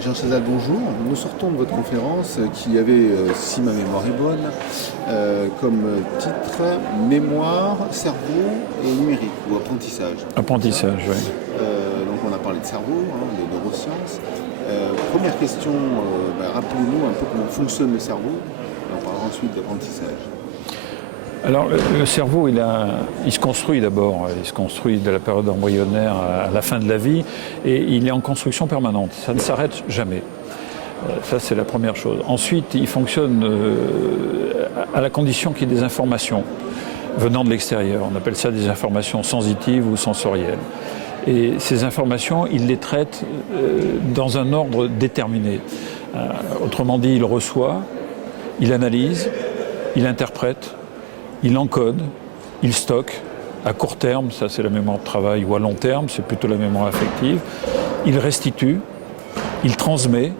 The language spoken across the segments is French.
Jean Chazal, bonjour. Nous sortons de votre conférence qui avait, si ma mémoire est bonne, comme titre Mémoire, cerveau et numérique ou apprentissage. Apprentissage, oui. Donc on a parlé de cerveau, de neurosciences. Première question, rappelez-nous un peu comment fonctionne le cerveau. On parlera ensuite d'apprentissage. Alors le cerveau, il se construit d'abord, il se construit de la période embryonnaire à la fin de la vie et il est en construction permanente, ça ne s'arrête jamais. Ça c'est la première chose. Ensuite, il fonctionne à la condition qu'il y ait des informations venant de l'extérieur. On appelle ça des informations sensitives ou sensorielles. Et ces informations, il les traite dans un ordre déterminé. Autrement dit, il reçoit, il analyse, il interprète, il encode, il stocke, à court terme, ça c'est la mémoire de travail, ou à long terme, c'est plutôt la mémoire affective, il restitue, il transmet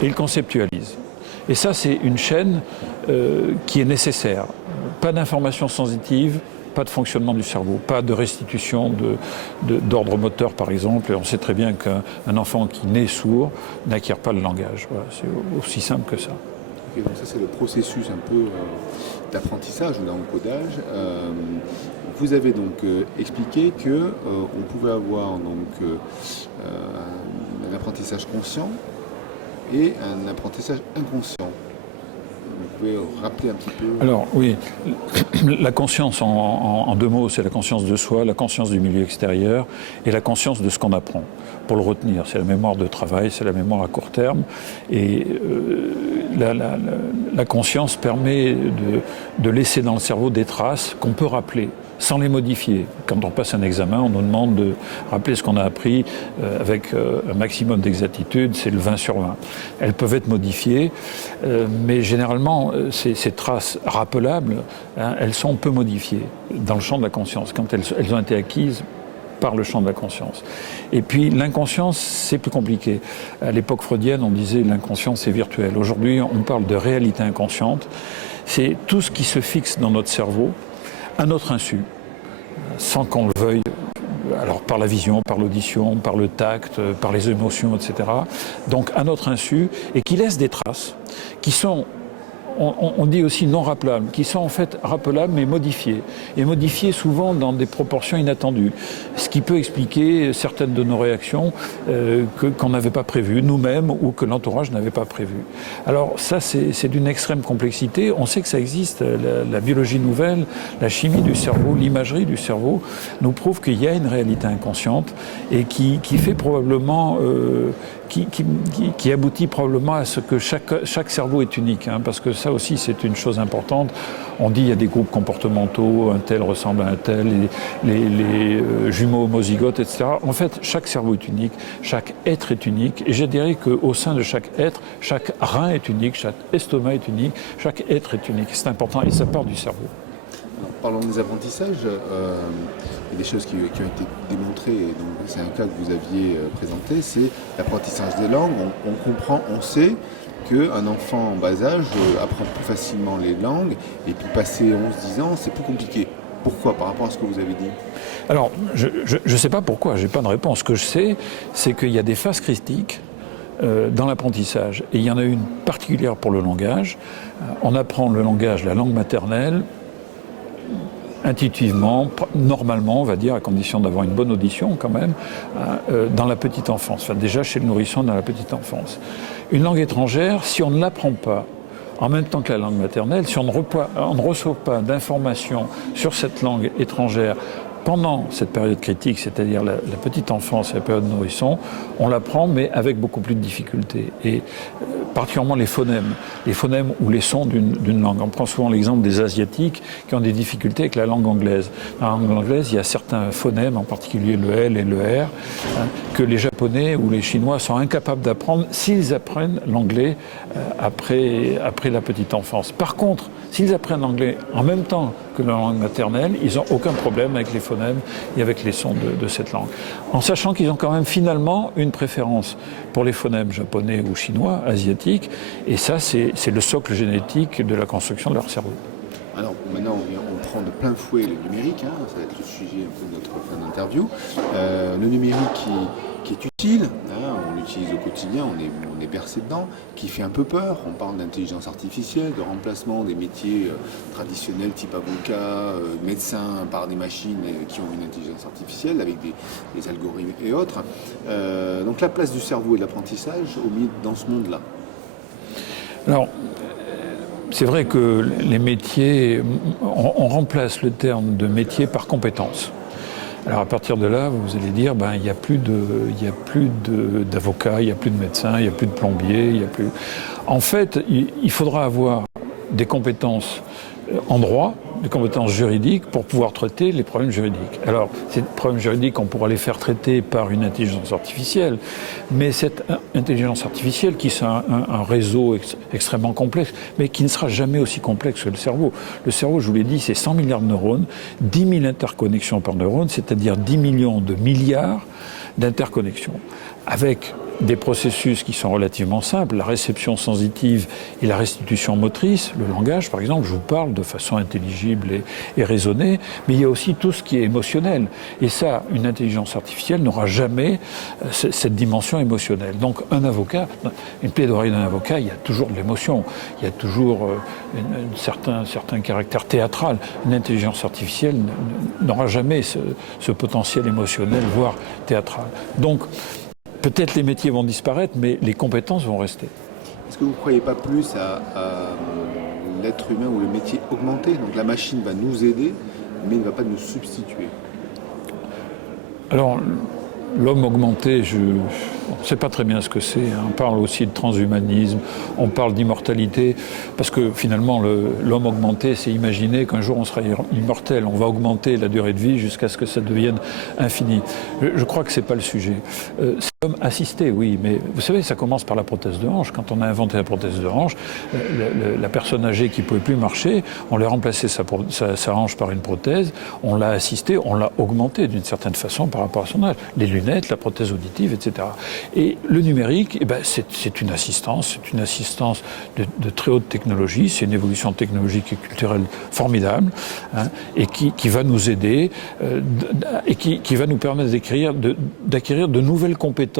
et il conceptualise. Et ça c'est une chaîne qui est nécessaire. Pas d'informations sensitives, pas de fonctionnement du cerveau, pas de restitution d'ordre moteur par exemple. Et on sait très bien qu'un enfant qui naît sourd n'acquiert pas le langage. Voilà, c'est aussi simple que ça. Okay, donc ça c'est le processus un peu d'apprentissage ou d'encodage. Vous avez donc expliqué que on pouvait avoir donc un apprentissage conscient et un apprentissage inconscient. Vous pouvez rappeler un petit peu. Alors oui, la conscience en deux mots, c'est la conscience de soi, la conscience du milieu extérieur et la conscience de ce qu'on apprend. Pour le retenir, c'est la mémoire de travail, c'est la mémoire à court terme. Et la conscience permet de laisser dans le cerveau des traces qu'on peut rappeler, sans les modifier. Quand on passe un examen, on nous demande de rappeler ce qu'on a appris avec un maximum d'exactitude, c'est le 20 sur 20. Elles peuvent être modifiées, mais généralement, ces traces rappelables, elles sont peu modifiées dans le champ de la conscience, quand elles ont été acquises par le champ de la conscience. Et puis l'inconscience, c'est plus compliqué. À l'époque freudienne, on disait l'inconscient, c'est virtuel. Aujourd'hui, on parle de réalité inconsciente. C'est tout ce qui se fixe dans notre cerveau, à notre insu, sans qu'on le veuille, alors par la vision, par l'audition, par le tact, par les émotions, etc. Donc à notre insu, et qui laisse des traces, qui sont, on dit aussi non rappelables, qui sont en fait rappelables mais modifiées. Et modifiées souvent dans des proportions inattendues. Ce qui peut expliquer certaines de nos réactions qu'on n'avait pas prévues, nous-mêmes, ou que l'entourage n'avait pas prévues. Alors ça, c'est d'une extrême complexité. On sait que ça existe. La biologie nouvelle, la chimie du cerveau, l'imagerie du cerveau nous prouve qu'il y a une réalité inconsciente et qui fait probablement... Qui aboutit probablement à ce que chaque cerveau est unique, parce que ça aussi c'est une chose importante. On dit il y a des groupes comportementaux, un tel ressemble à un tel, les jumeaux homozygotes, etc. En fait, chaque cerveau est unique, chaque être est unique, et je dirais qu'au sein de chaque être, chaque rein est unique, chaque estomac est unique, chaque être est unique. C'est important et ça part du cerveau. Alors, parlons des apprentissages. Il y a des choses qui ont été démontrées, et donc c'est un cas que vous aviez présenté, c'est l'apprentissage des langues. On comprend, on sait qu'un enfant en bas âge apprend plus facilement les langues, et puis passer 11-10 ans, c'est plus compliqué. Pourquoi, par rapport à ce que vous avez dit? Alors, je ne sais pas pourquoi, je n'ai pas de réponse. Ce que je sais, c'est qu'il y a des phases critiques dans l'apprentissage. Et il y en a une particulière pour le langage. On apprend le langage, la langue maternelle, intuitivement, normalement, on va dire, à condition d'avoir une bonne audition quand même, dans la petite enfance. Enfin, déjà chez le nourrisson, dans la petite enfance. Une langue étrangère, si on ne l'apprend pas en même temps que la langue maternelle, si on ne reçoit pas d'informations sur cette langue étrangère pendant cette période critique, c'est-à-dire la petite enfance et la période nourrisson, on l'apprend, mais avec beaucoup plus de difficultés. Et particulièrement les phonèmes ou les sons d'une langue. On prend souvent l'exemple des Asiatiques qui ont des difficultés avec la langue anglaise. Dans la langue anglaise, il y a certains phonèmes, en particulier le L et le R, que les Japonais ou les Chinois sont incapables d'apprendre s'ils apprennent l'anglais après la petite enfance. Par contre, s'ils apprennent l'anglais en même temps que la langue maternelle, ils n'ont aucun problème avec les phonèmes et avec les sons de cette langue. En sachant qu'ils ont quand même finalement une préférence pour les phonèmes japonais ou chinois, asiatiques, et ça c'est le socle génétique de la construction de leur cerveau. Alors maintenant on prend de plein fouet le numérique, ça va être le sujet un peu de notre fin d'interview. Le numérique qui est utile, on utilise au quotidien, on est bercé dedans, qui fait un peu peur. On parle d'intelligence artificielle, de remplacement des métiers traditionnels type avocat, médecin par des machines qui ont une intelligence artificielle avec des algorithmes et autres. Donc la place du cerveau et de l'apprentissage dans ce monde-là. Alors, c'est vrai que les métiers, on remplace le terme de métier par compétence. Alors à partir de là, vous allez dire, il n'y a plus d'avocats, il n'y a plus de médecins, il n'y a plus de plombiers, il n'y a plus... En fait, il faudra avoir des compétences en droit, des compétences juridiques pour pouvoir traiter les problèmes juridiques. Alors, ces problèmes juridiques, on pourra les faire traiter par une intelligence artificielle, mais cette intelligence artificielle qui sera un réseau extrêmement complexe, mais qui ne sera jamais aussi complexe que le cerveau. Le cerveau, je vous l'ai dit, c'est 100 milliards de neurones, 10 000 interconnexions par neurone, c'est-à-dire 10 millions de milliards d'interconnexions, avec des processus qui sont relativement simples, la réception sensitive et la restitution motrice, le langage par exemple, je vous parle de façon intelligible et raisonnée, mais il y a aussi tout ce qui est émotionnel. Et ça, une intelligence artificielle n'aura jamais cette dimension émotionnelle. Donc un avocat, une plaidoirie d'un avocat, il y a toujours de l'émotion, il y a toujours un certain caractère théâtral. Une intelligence artificielle n'aura jamais ce potentiel émotionnel, voire théâtral. Donc, peut-être les métiers vont disparaître, mais les compétences vont rester. Est-ce que vous ne croyez pas plus à l'être humain ou le métier augmenté? Donc la machine va nous aider, mais ne va pas nous substituer. Alors, l'homme augmenté, on ne sait pas très bien ce que c'est. On parle aussi de transhumanisme, on parle d'immortalité, parce que finalement, l'homme augmenté, c'est imaginer qu'un jour on sera immortel. On va augmenter la durée de vie jusqu'à ce que ça devienne infini. Je crois que ce n'est pas le sujet. C'est l'homme assisté, oui, mais vous savez, ça commence par la prothèse de hanche. Quand on a inventé la prothèse de hanche, la personne âgée qui ne pouvait plus marcher, on lui a remplacé sa hanche par une prothèse, on l'a assisté, on l'a augmenté d'une certaine façon par rapport à son âge. Les lunettes, la prothèse auditive, etc. Et le numérique, c'est une assistance de très haute technologie, c'est une évolution technologique et culturelle formidable, et qui va nous aider, et qui va nous permettre d'acquérir de nouvelles compétences,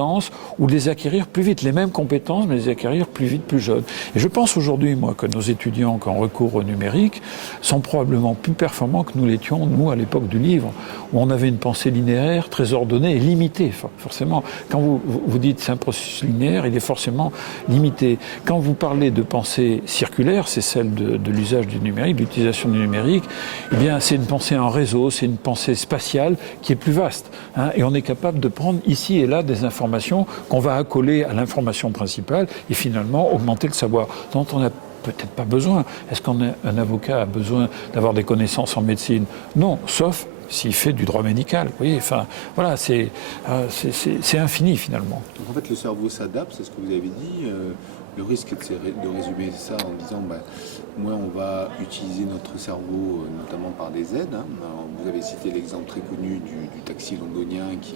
ou de les acquérir plus vite, les mêmes compétences, mais les acquérir plus vite, plus jeunes. Et je pense aujourd'hui, moi, que nos étudiants qui ont recours au numérique sont probablement plus performants que nous l'étions, nous, à l'époque du livre, où on avait une pensée linéaire très ordonnée et limitée, forcément. Quand vous dites c'est un processus linéaire, il est forcément limité. Quand vous parlez de pensée circulaire, c'est celle de l'usage du numérique, de l'utilisation du numérique, eh bien c'est une pensée en réseau, c'est une pensée spatiale qui est plus vaste. Et on est capable de prendre ici et là des informations qu'on va accoler à l'information principale et finalement augmenter le savoir dont on n'a peut-être pas besoin. Est-ce qu'un avocat a besoin d'avoir des connaissances en médecine? Non, sauf s'il fait du droit médical. Oui, enfin, voilà, c'est infini finalement. Donc en fait, le cerveau s'adapte, c'est ce que vous avez dit. Le risque est de résumer ça en disant, moins on va utiliser notre cerveau, notamment par des aides. Vous avez cité l'exemple très connu du taxi londonien qui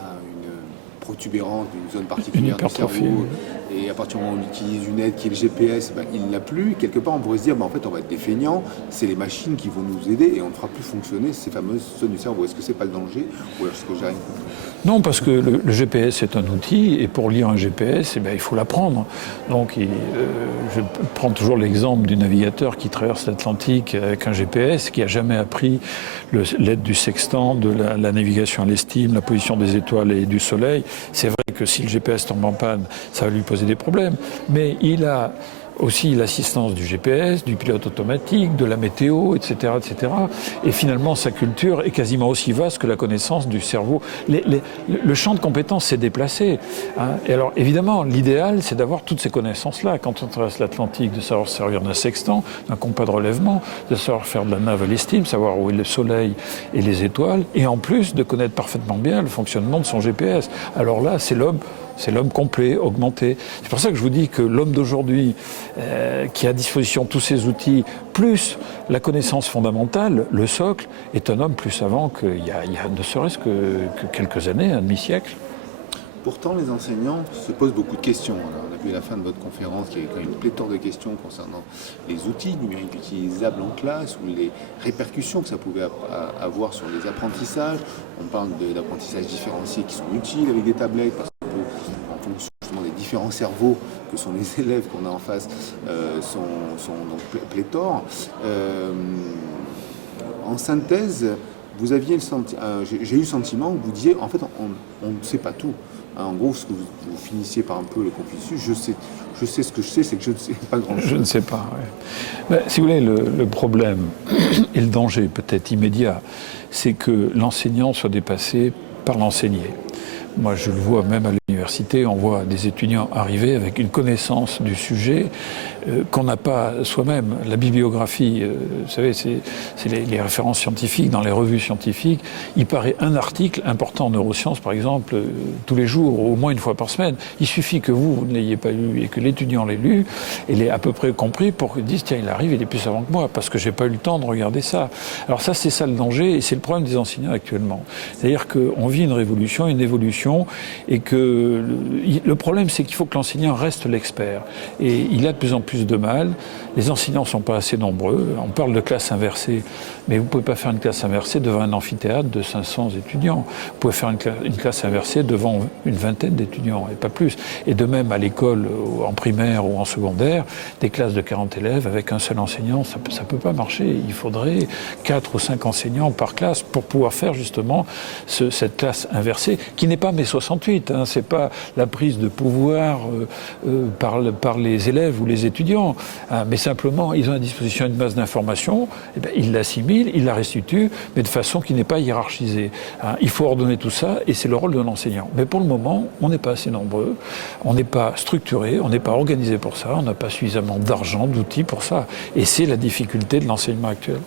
a une protubérance d'une zone particulière du cerveau, et à partir du moment où on utilise une aide qui est le GPS, il ne l'a plus. Quelque part, on pourrait se dire, en fait, on va être des feignants, c'est les machines qui vont nous aider et on ne fera plus fonctionner ces fameuses zones du cerveau. Est-ce que c'est pas le danger, ou est-ce que j'ai rien compris? Non, parce que le GPS est un outil, et pour lire un GPS, il faut l'apprendre. Donc, je prends toujours l'exemple du navigateur qui traverse l'Atlantique avec un GPS, qui n'a jamais appris l'aide du sextant, de la navigation à l'estime, la position des étoiles et du soleil. C'est vrai que si le GPS tombe en panne, ça va lui poser des problèmes. Mais il a aussi l'assistance du GPS, du pilote automatique, de la météo, etc., etc. Et finalement, sa culture est quasiment aussi vaste que la connaissance du cerveau. Le champ de compétences s'est déplacé. Et alors, évidemment, l'idéal, c'est d'avoir toutes ces connaissances-là. Quand on traverse l'Atlantique, de savoir servir d'un sextant, d'un compas de relèvement, de savoir faire de la nave à l'estime, savoir où est le soleil et les étoiles, et en plus de connaître parfaitement bien le fonctionnement de son GPS. Alors là, c'est l'homme complet, augmenté. C'est pour ça que je vous dis que l'homme d'aujourd'hui, qui a à disposition tous ces outils, plus la connaissance fondamentale, le socle, est un homme plus savant qu'il y a ne serait-ce que quelques années, un demi-siècle. Pourtant, les enseignants se posent beaucoup de questions. Alors, on a vu à la fin de votre conférence qu'il y avait quand même une pléthore de questions concernant les outils numériques utilisables en classe, ou les répercussions que ça pouvait avoir sur les apprentissages. On parle d'apprentissage différencié qui sont utiles avec des tablettes, parce qu'on peut, en justement des différents cerveaux que sont les élèves qu'on a en face sont donc pléthores. En synthèse, vous aviez j'ai eu le sentiment que vous disiez, en fait, on ne sait pas tout. En gros, ce que vous finissiez par un peu le Confucius, je sais ce que je sais, c'est que je ne sais pas grand-chose. Je ne sais pas, oui. Si vous voulez, le problème et le danger peut-être immédiat, c'est que l'enseignant soit dépassé par l'enseigné. Moi, je le vois même à l'université, on voit des étudiants arriver avec une connaissance du sujet qu'on n'a pas soi-même. La bibliographie, vous savez, c'est les références scientifiques dans les revues scientifiques. Il paraît un article important en neurosciences, par exemple, tous les jours, au moins une fois par semaine. Il suffit que vous ne l'ayez pas lu et que l'étudiant l'ait lu et l'ait à peu près compris pour qu'il dise, tiens, il arrive, il est plus savant que moi, parce que j'ai pas eu le temps de regarder ça. Alors ça, c'est ça le danger, et c'est le problème des enseignants actuellement. C'est-à-dire qu'on vit une révolution, une évolution, et que le problème, c'est qu'il faut que l'enseignant reste l'expert. Et il a de plus en plus de mal. Les enseignants ne sont pas assez nombreux. On parle de classe inversée, mais vous ne pouvez pas faire une classe inversée devant un amphithéâtre de 500 étudiants. Vous pouvez faire une classe inversée devant une vingtaine d'étudiants, et pas plus. Et de même, à l'école, en primaire ou en secondaire, des classes de 40 élèves avec un seul enseignant, ça ne peut pas marcher. Il faudrait 4 ou 5 enseignants par classe pour pouvoir faire justement cette classe inversée, qui n'est pas mai 68, hein, c'est pas la prise de pouvoir par les élèves ou les étudiants, hein, mais simplement ils ont à disposition une masse d'informations, eh bien, ils l'assimilent, ils la restituent, mais de façon qui n'est pas hiérarchisée. Hein. Il faut ordonner tout ça et c'est le rôle de l'enseignant. Mais pour le moment, on n'est pas assez nombreux, on n'est pas structuré, on n'est pas organisé pour ça, on n'a pas suffisamment d'argent, d'outils pour ça. Et c'est la difficulté de l'enseignement actuel.